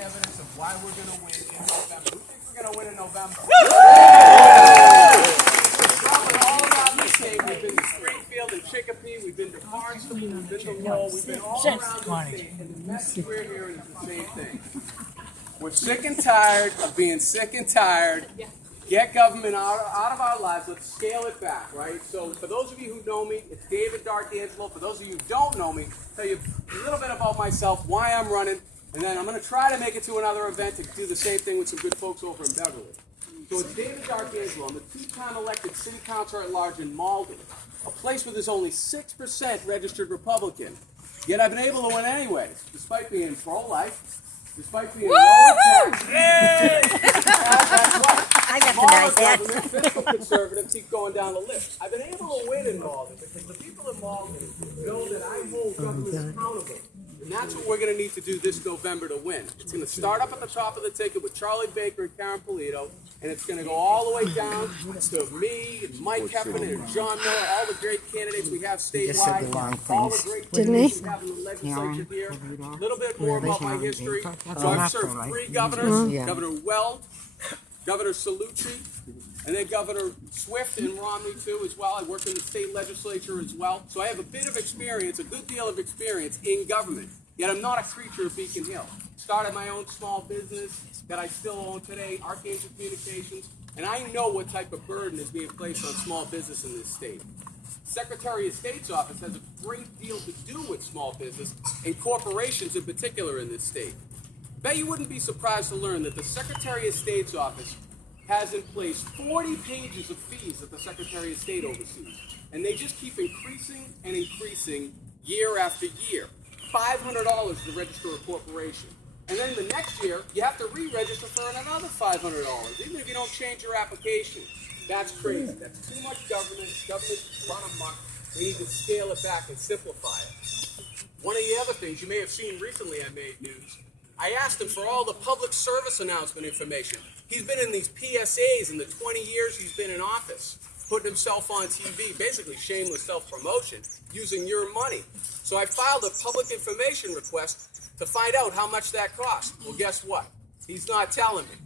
Evidence of why we're going to win in November. Who thinks we're going to win in November? All around the state. We've been to Springfield and Chicopee. We've been to Barnstable. We've been to Lowell. We've been all around the state. And the message we're hearing is the same thing. We're sick and tired of being sick and tired. Get government out of our lives. Let's scale it back, right? So for those of you who know me, it's David D'Arcangelo. For those of you who don't know me, I'll tell you a little bit about myself, why I'm running, and then I'm going to try to make it to another event to do the same thing with some good folks over in Beverly. So it's David D'Arcangelo. I'm the two-time elected city councilor at large in Malden, a place where there's only 6% registered Republican. Yet I've been able to win anyways, despite being pro-life, despite being lower tax. I recognize that. Fiscal conservatives keep going down the list. I've been able to win in Malden because the people in Malden know that I hold government accountable. And that's what we're going to need to do this November to win. It's going to start up at the top of the ticket with Charlie Baker and Karen Polito, and it's going to go all the way down to me and Mike Heffernan and John Miller, all the great candidates we have statewide, all the great candidates we have in the legislature here. A little bit more about my history. So I've served 3 governors, Governor Weld, Governor Cellucci, and then Governor Swift and Romney too as well. I worked in the state legislature as well. So I have a bit of experience, a good deal of experience in government. Yet I'm not a creature of Beacon Hill. Started my own small business that I still own today, Archangel Communications, and I know what type of burden is being placed on small business in this state. Secretary of State's office has a great deal to do with small business and corporations in particular in this state. Bet you wouldn't be surprised to learn that the Secretary of State's office has in place 40 pages of fees that the Secretary of State oversees. And they just keep increasing and increasing year after year. $500 to register a corporation. And then the next year, you have to re-register for another $500, even if you don't change your application. That's crazy. That's too much government. Government's run amok. We need to scale it back and simplify it. One of the other things you may have seen recently I made news, I asked him for all the public service announcement information. He's been in these PSAs in the 20 years he's been in office, putting himself on TV, basically shameless self-promotion, using your money. So I filed a public information request to find out how much that cost. Well, guess what? He's not telling me.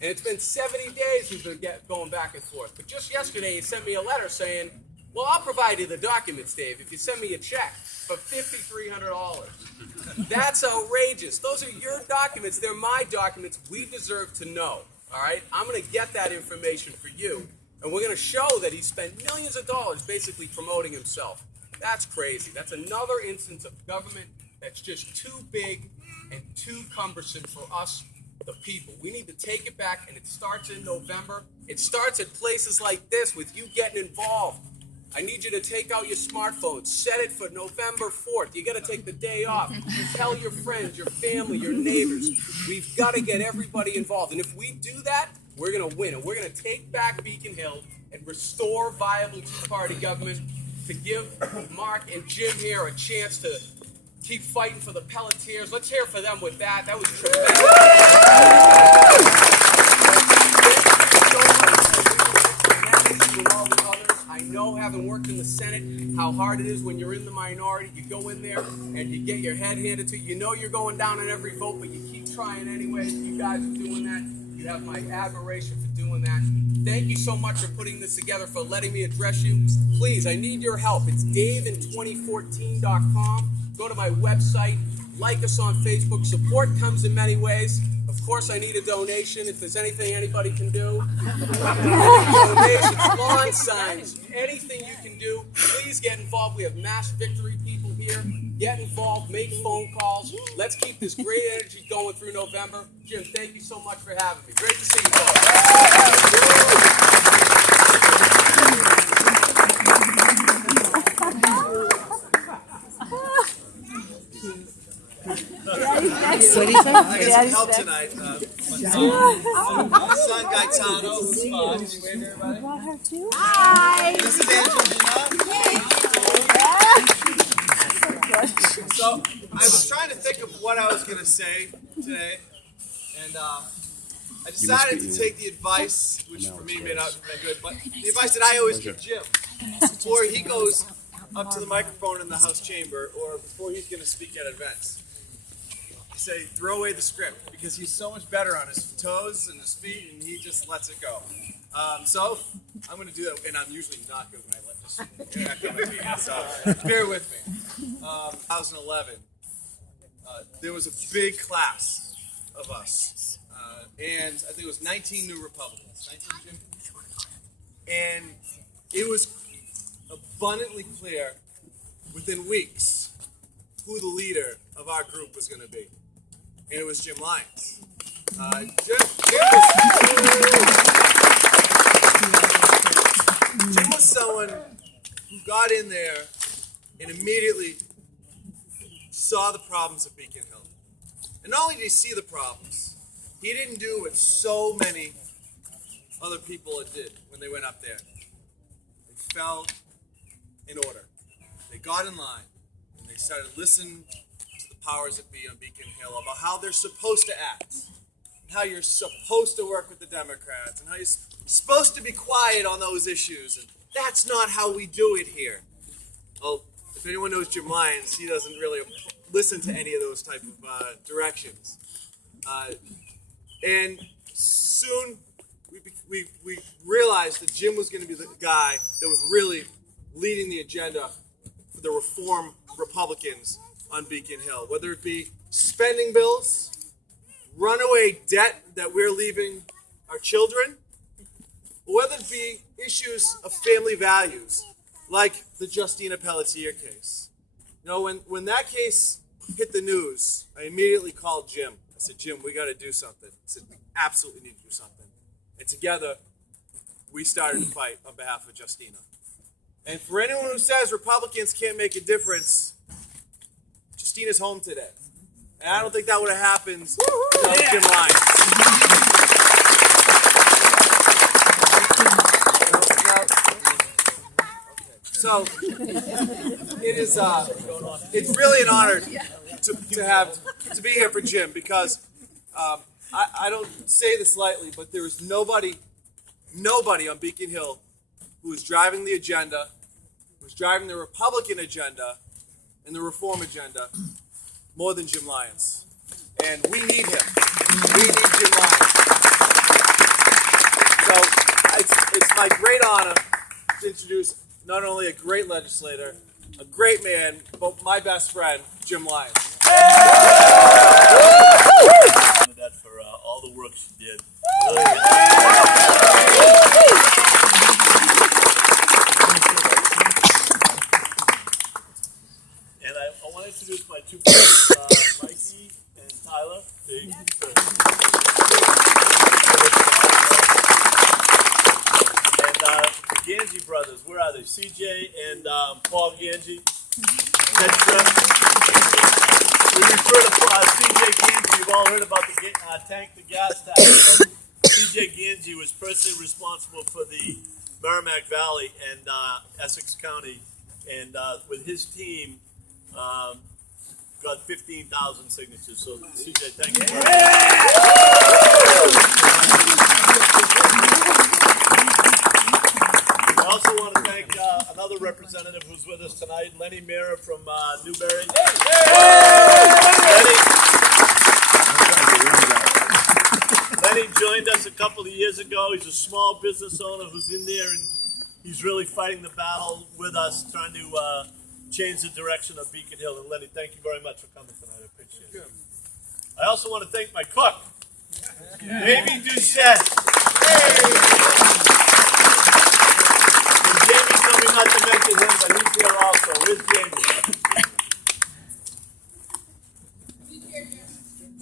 And it's been 70 days he's been going back and forth. But just yesterday he sent me a letter saying, well, I'll provide you the documents, Dave, if you send me a check for $5,300. That's outrageous. Those are your documents. They're my documents. We deserve to know, all right? I'm going to get that information for you, and we're going to show that he spent millions of dollars basically promoting himself. That's crazy. That's another instance of government that's just too big and too cumbersome for us, the people. We need to take it back, and it starts in November. It starts at places like this with you getting involved. I need you to take out your smartphone, set it for November 4th. You got to take the day off. Tell your friends, your family, your neighbors. We've got to get everybody involved. And if we do that, we're going to win. And we're going to take back Beacon Hill and restore viable two-party government to give Mark and Jim here a chance to keep fighting for the Pelletiers. Let's hear for them with that. That was tremendous. I know, having worked in the Senate, how hard it is when you're in the minority. You go in there and you get your head handed to you. You know you're going down in every vote, but you keep trying anyway. You guys are doing that. You have my admiration for doing that. Thank you so much for putting this together, for letting me address you. Please, I need your help. It's davin2014.com. Go to my website. Like us on Facebook. Support comes in many ways. Of course, I need a donation if there's anything anybody can do. Donations, lawn signs, anything you can do, please get involved. We have mass victory people here. Get involved, make phone calls. Let's keep this great energy going through November. Jim, thank you so much for having me. Great to see you folks. I get some help tonight. My son Gaetano, who's fun. Can you wave to everybody? Hi. This is Angelina. So I was trying to think of what I was going to say today, and I decided to take the advice, which for me may not have been good, but the advice that I always give Jim before he goes up to the microphone in the House chamber or before he's going to speak at events. say throw away the script because he's so much better on his toes and his feet, and he just lets it go. So I'm going to do that, and I'm usually not good when I let this interact with my feet. So bear with me. 2011, there was a big class of us, and I think it was 19 new Republicans. 19, Jim? And it was abundantly clear within weeks who the leader of our group was going to be. And it was Jim Lyons. Jim was someone who got in there and immediately saw the problems of Beacon Hill. And not only did he see the problems, he didn't do what so many other people did when they went up there. They fell in order. They got in line and they started listening to the powers that be on Beacon Hill about how they're supposed to act, how you're supposed to work with the Democrats, and how you're supposed to be quiet on those issues. And that's not how we do it here. Well, if anyone knows Jim Lyons, he doesn't really listen to any of those type of directions. And soon we realized that Jim was going to be the guy that was really leading the agenda for the reform Republicans on Beacon Hill, whether it be spending bills, runaway debt that we're leaving our children, or whether it be issues of family values, like the Justina Pelletier case. You know, when that case hit the news, I immediately called Jim. I said, Jim, we got to do something. I said, we absolutely need to do something. And together, we started to fight on behalf of Justina. And for anyone who says Republicans can't make a difference, Justina's home today. And I don't think that would have happened without Jim Lyons. So it's really an honor to be here for Jim, because I don't say this lightly, but there is nobody on Beacon Hill who is driving the agenda, who's driving the Republican agenda and the reform agenda more than Jim Lyons. And we need him. We need Jim Lyons. So it's my great honor to introduce not only a great legislator, a great man, but my best friend, Jim Lyons. That for all the work she did. And I want to introduce my two friends, Mikey and Tyler. And the Ganji brothers, where are they? CJ and Paul Ganji. We refer to CJ Ganji. You've all heard about the tank to gas tax. CJ Ganji was personally responsible for the Merrimack Valley and Essex County, and with his team, got 15,000 signatures. So, CJ, thank you. I also want to thank another representative who's with us tonight, Lenny Mira from Newbury. Lenny joined us a couple of years ago. He's a small business owner who's in there, and he's really fighting the battle with us, trying to change the direction of Beacon Hill. And Lenny, thank you very much for coming tonight. I appreciate it. I also want to thank my cook, Davey Duchette. And Jamie told me not to mention him, but he's here also. Where's Jamie?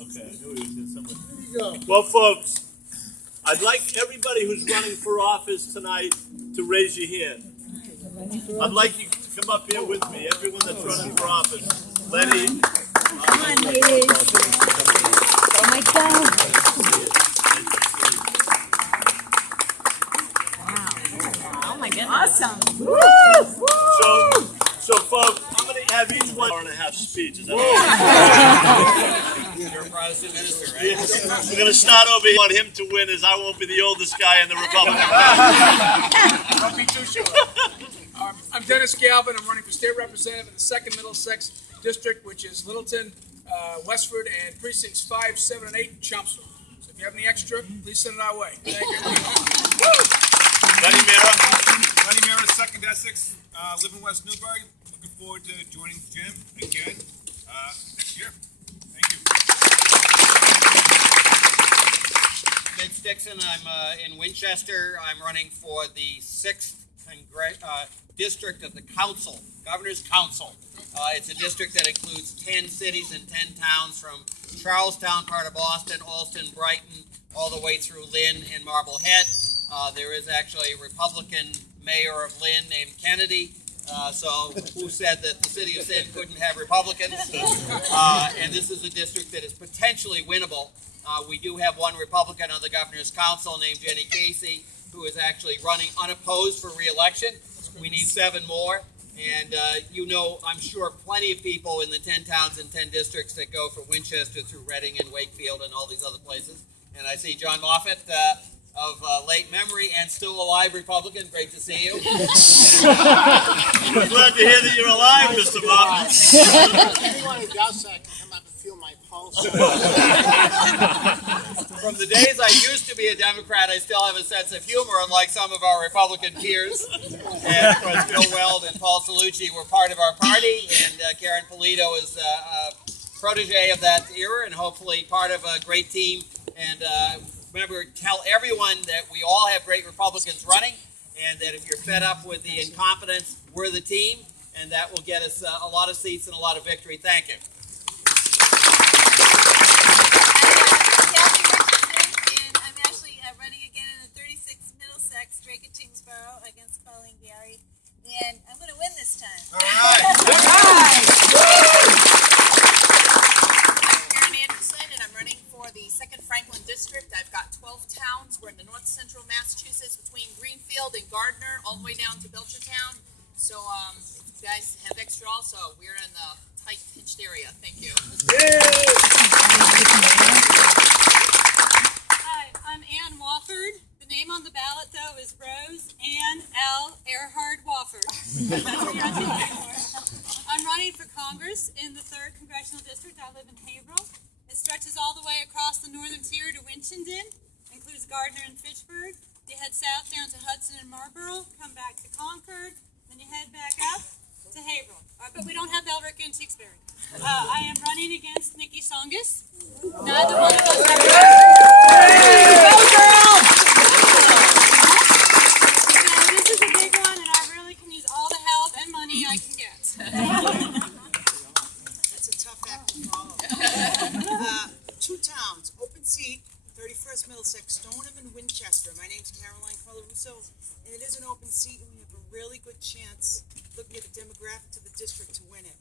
Okay, I knew he was here somewhere. Well, folks, I'd like everybody who's running for office tonight to raise your hand. I'd like you to come up here with me, everyone that's running for office. Lenny. Come on, ladies. Oh my God. Wow. Oh my goodness. Awesome. So folks, I'm going to have each one hour and a half speech. Is that You're a Protestant minister, right? We're going to start over here. I want him to win, as I won't be the oldest guy in the Republican Party. Don't be too sure. I'm Dennis Galvin. I'm running for state representative in the 2nd Middlesex District, which is Littleton, Westford, and precincts 5, 7, and 8 in Chelmsford. So if you have any extra, please send it our way. Thank you. Lenny Mara. Lenny Mara, 2nd Essex, live in West Newbury. Looking forward to joining Jim again next year. Thank you. Vince Dixon. I'm in Winchester. I'm running for the 6th district of the council, Governor's Council. It's a district that includes 10 cities and 10 towns from Charlestown, part of Boston, Alston, Brighton, all the way through Lynn and Marblehead. There is actually a Republican mayor of Lynn named Kennedy. So who said that the city of Lynn couldn't have Republicans? And this is a district that is potentially winnable. We do have one Republican on the Governor's Council named Jenny Casey, who is actually running unopposed for re-election. We need 7 more. And I'm sure plenty of people in the 10 towns and 10 districts that go from Winchester through Reading and Wakefield and all these other places. And I see John Moffett of late memory and still alive Republican. Great to see you. We're glad to hear that you're alive, Mr. Moffett. Anyone who does that can come up and feel my pulse. From the days I used to be a Democrat, I still have a sense of humor, unlike some of our Republican peers. And of course, Bill Weld and Paul Cellucci were part of our party, and Karen Polito is a protege of that era, and hopefully part of a great team. And remember, tell everyone that we all have great Republicans running, and that if you're fed up with the incompetence, we're the team, and that will get us a lot of seats and a lot of victory. Thank you. I'm actually running again in the 36th Middlesex, Drake and Kingsborough against Colleen Gary, and I'm going to win this time. All right. I'm Karen Anderson, and I'm running for the 2nd Franklin District. I've got 12 towns. We're in the north central Massachusetts between Greenfield and Gardner, all the way down to Belchertown. So if you guys have extra also, we're in the tight, pinched area. Thank you. Hi, I'm Ann Wofford. The name on the ballot, though, is Rose Ann L. Earhart Wofford. I'm running for Congress in the 3rd Congressional District. I live in Haverhill. It stretches all the way across the northern tier to Winchendon, includes Gardner and Fitchburg. You head south down to Hudson and Marlborough, come back to Concord, then you head back up to Haverhill. But we don't have Bellerick and Tewksbury. I am running against Nikki Songus. Neither one of us have this is a big one, and I really can use all the help and money I can get. That's a tough act to follow. 2 towns, open seat, 31st Middlesex, Stoneham and Winchester. My name's Caroline Colarusso, and it is an open seat, and we have a really good chance looking at the demographics of the district to win it.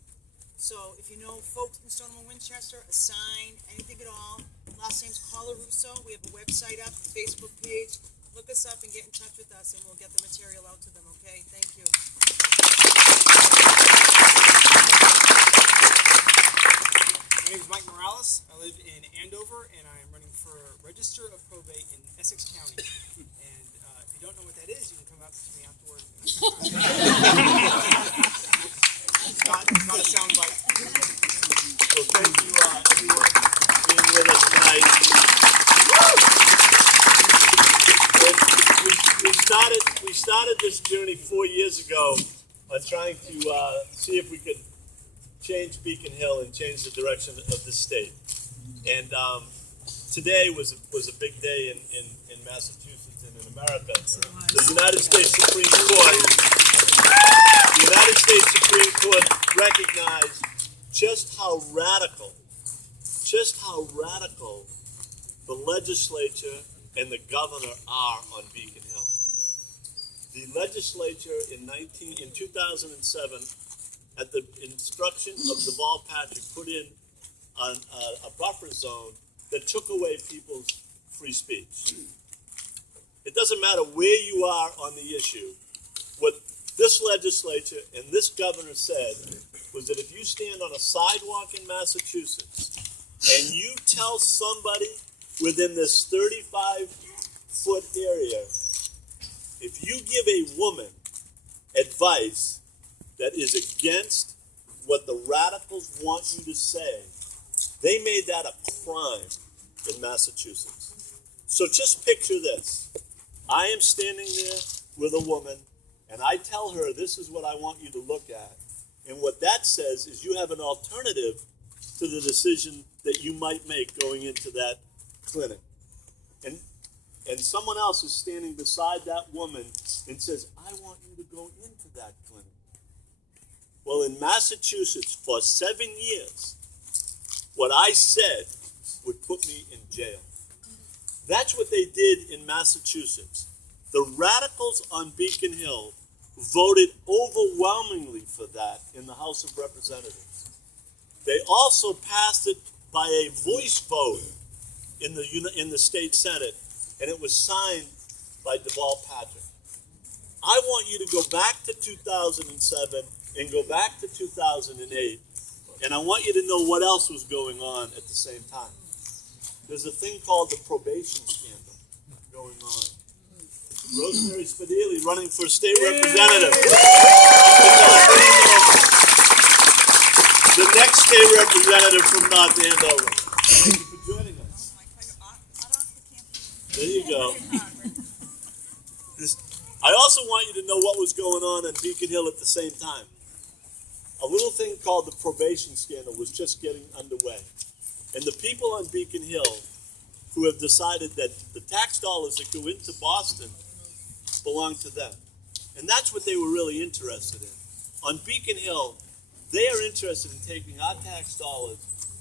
So if you know folks in Stoneham and Winchester, a sign, anything at all, last name's Colarusso. We have a website up, a Facebook page. Look us up and get in touch with us, and we'll get the material out to them, okay? Thank you. My name is Mike Morales. I live in Andover, and I am running for Register of Probate in Essex County. And if you don't know what that is, you can come out to me afterward. It's not a sound bite. Well, thank you, everyone, for being with us tonight. We started this journey 4 years ago on trying to see if we could change Beacon Hill and change the direction of the state. And today was a big day in Massachusetts and in America. The United States Supreme Court recognized just how radical the legislature and the governor are on Beacon Hill. The legislature in 2007, at the instruction of Deval Patrick, put in a buffer zone that took away people's free speech. It doesn't matter where you are on the issue. What this legislature and this governor said was that if you stand on a sidewalk in Massachusetts and you tell somebody within this 35-foot area, if you give a woman advice that is against what the radicals want you to say, They made that a crime in Massachusetts. So just picture this. I am standing there with a woman, and I tell her, this is what I want you to look at. And what that says is you have an alternative to the decision that you might make going into that clinic. And someone else is standing beside that woman and says, I want you to go into that clinic. Well, in Massachusetts, for 7 years, what I said would put me in jail. That's what they did in Massachusetts. The radicals on Beacon Hill voted overwhelmingly for that in the House of Representatives. They also passed it by a voice vote in the state Senate, and it was signed by Deval Patrick. I want you to go back to 2007 and go back to 2008, and I want you to know what else was going on at the same time. There's a thing called the probation scandal going on. Rosemary Spadili running for state representative. The next state representative from North Andover. Thank you for joining us. There you go. I also want you to know what was going on in Beacon Hill at the same time. A little thing called the probation scandal was just getting underway. And the people on Beacon Hill who have decided that the tax dollars that go into Boston belong to them. And that's what they were really interested in. On Beacon Hill, they are interested in taking our tax dollars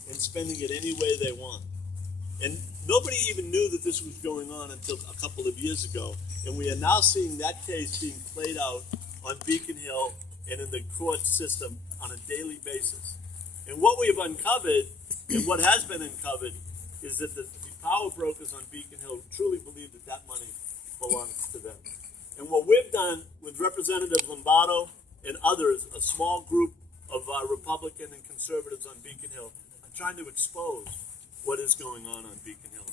and spending it any way they want. And nobody even knew that this was going on until a couple of years ago. And we are now seeing that case being played out on Beacon Hill and in the court system on a daily basis. And what we have uncovered, and what has been uncovered, is that the power brokers on Beacon Hill truly believe that that money belongs to them. And what we've done with Representative Lombardo and others, a small group of Republican and conservatives on Beacon Hill, are trying to expose what is going on Beacon Hill,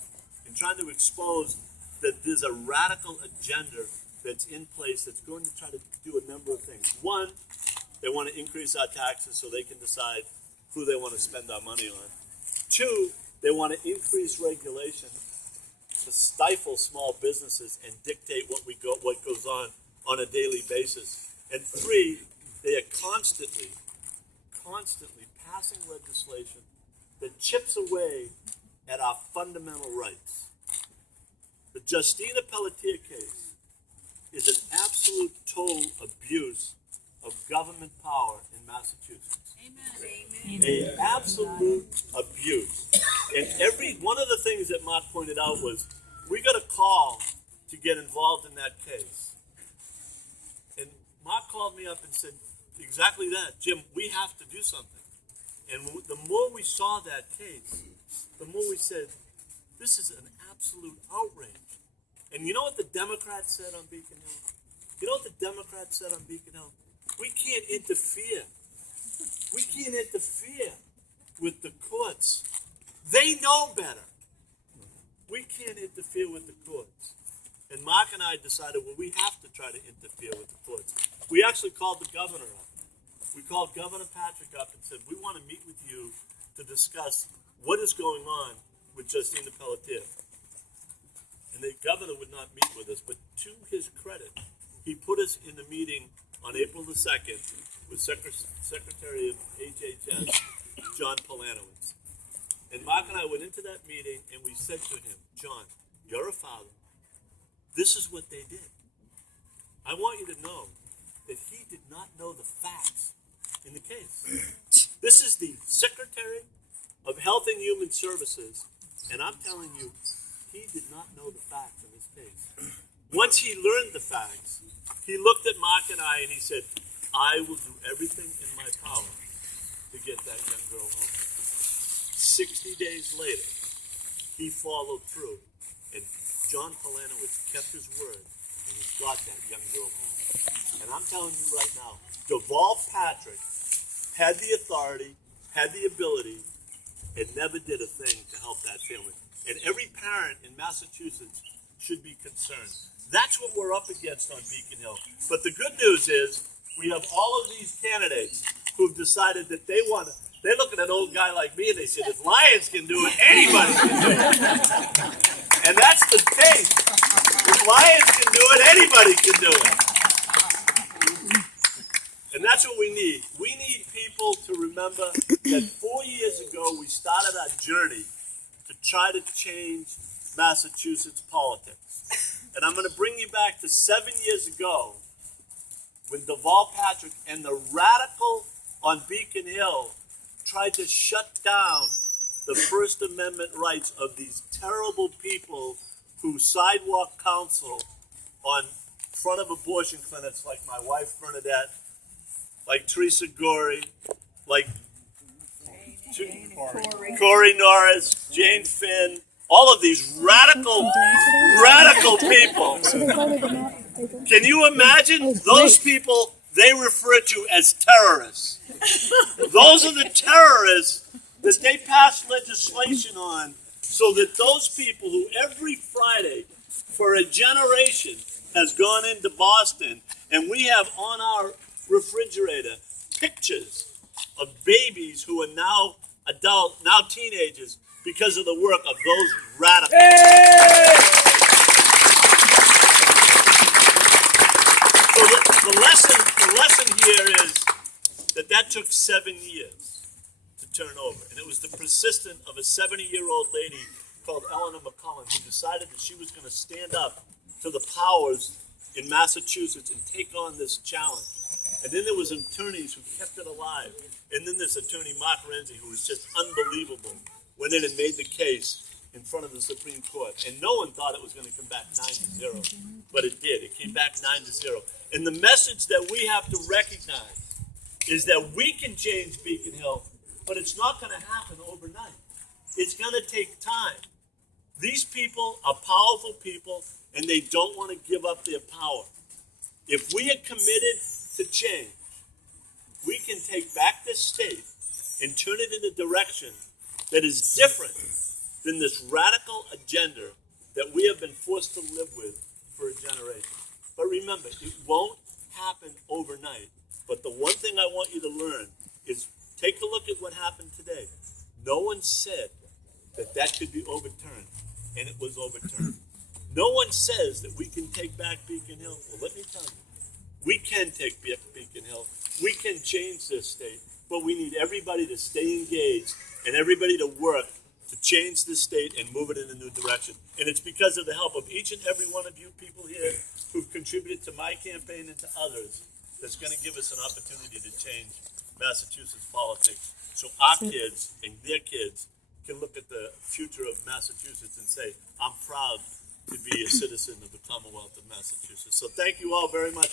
and trying to expose that there's a radical agenda that's in place that's going to try to do a number of things. One, they want to increase our taxes so they can decide who they want to spend our money on. Two, they want to increase regulation to stifle small businesses and dictate what goes on a daily basis. And three, they are constantly passing legislation that chips away at our fundamental rights. The Justina Pelletier case is an absolute total abuse of government power in Massachusetts. Amen. An absolute abuse. And one of the things that Mark pointed out was, we got a call to get involved in that case. And Mark called me up and said exactly that. Jim, we have to do something. And the more we saw that case, the more we said, this is an absolute outrage. And you know what the Democrats said on Beacon Hill? You know what the Democrats said on Beacon Hill? We can't interfere. We can't interfere with the courts. They know better. We can't interfere with the courts. And Mark and I decided, well, we have to try to interfere with the courts. We actually called the governor up. We called Governor Patrick up and said, we want to meet with you to discuss what is going on with Justina Pelletier. And the governor would not meet with us, but to his credit, he put us in the meeting on April the 2nd with Secretary of HHS, John Polanowitz. And Mark and I went into that meeting and we said to him, John, you're a father. This is what they did. I want you to know that he did not know the facts in the case. This is the Secretary of Health and Human Services, and I'm telling you, he did not know the facts in this case. Once he learned the facts, he looked at Mark and I and he said, I will do everything in my power to get that young girl home. 60 days later, he followed through, and John Polanowitz kept his word, and he got that young girl home. And I'm telling you right now, Deval Patrick had the authority, had the ability, and never did a thing to help that family. And every parent in Massachusetts should be concerned. That's what we're up against on Beacon Hill. But the good news is we have all of these candidates who've decided that they want they look at an old guy like me and they said, if lions can do it, anybody can do it. And that's the case. If lions can do it, anybody can do it. And that's what we need. We need people to remember that 4 years ago we started our journey to try to change Massachusetts politics. And I'm going to bring you back to 7 years ago when Deval Patrick and the radical on Beacon Hill tried to shut down the First Amendment rights of these terrible people who sidewalk counsel on front of abortion clinics like my wife Bernadette, like Teresa Gorey, like Corey Norris, Jane Finn, all of these radical people. Can you imagine those people they refer to as terrorists? Those are the terrorists that they passed legislation on so that those people who every Friday for a generation has gone into Boston, and we have on our refrigerator pictures of babies who are now adult, now teenagers, because of the work of those radicals. So the lesson here is that took 7 years to turn over, and it was the persistence of a 70-year-old lady called Eleanor McCullen who decided that she was going to stand up to the powers in Massachusetts and take on this challenge. And then there was attorneys who kept it alive. And then this attorney, Mark Renzi, who was just unbelievable, went in and made the case in front of the Supreme Court. And no one thought it was going to come back 9-0, but it did. It came back 9-0. And the message that we have to recognize is that we can change Beacon Hill, but it's not going to happen overnight. It's going to take time. These people are powerful people, and they don't want to give up their power. If we are committed to change, we can take back this state and turn it in a direction that is different than this radical agenda that we have been forced to live with for a generation. But remember, it won't happen overnight. But the one thing I want you to learn is take a look at what happened today. No one said that could be overturned, and it was overturned. No one says that we can take back Beacon Hill. Well, let me tell you, we can take back Beacon Hill. We can change this state, but we need everybody to stay engaged and everybody to work to change this state and move it in a new direction. And it's because of the help of each and every one of you people here who've contributed to my campaign and to others that's going to give us an opportunity to change Massachusetts politics so our kids and their kids can look at the future of Massachusetts and say, I'm proud to be a citizen of the Commonwealth of Massachusetts. So thank you all very much.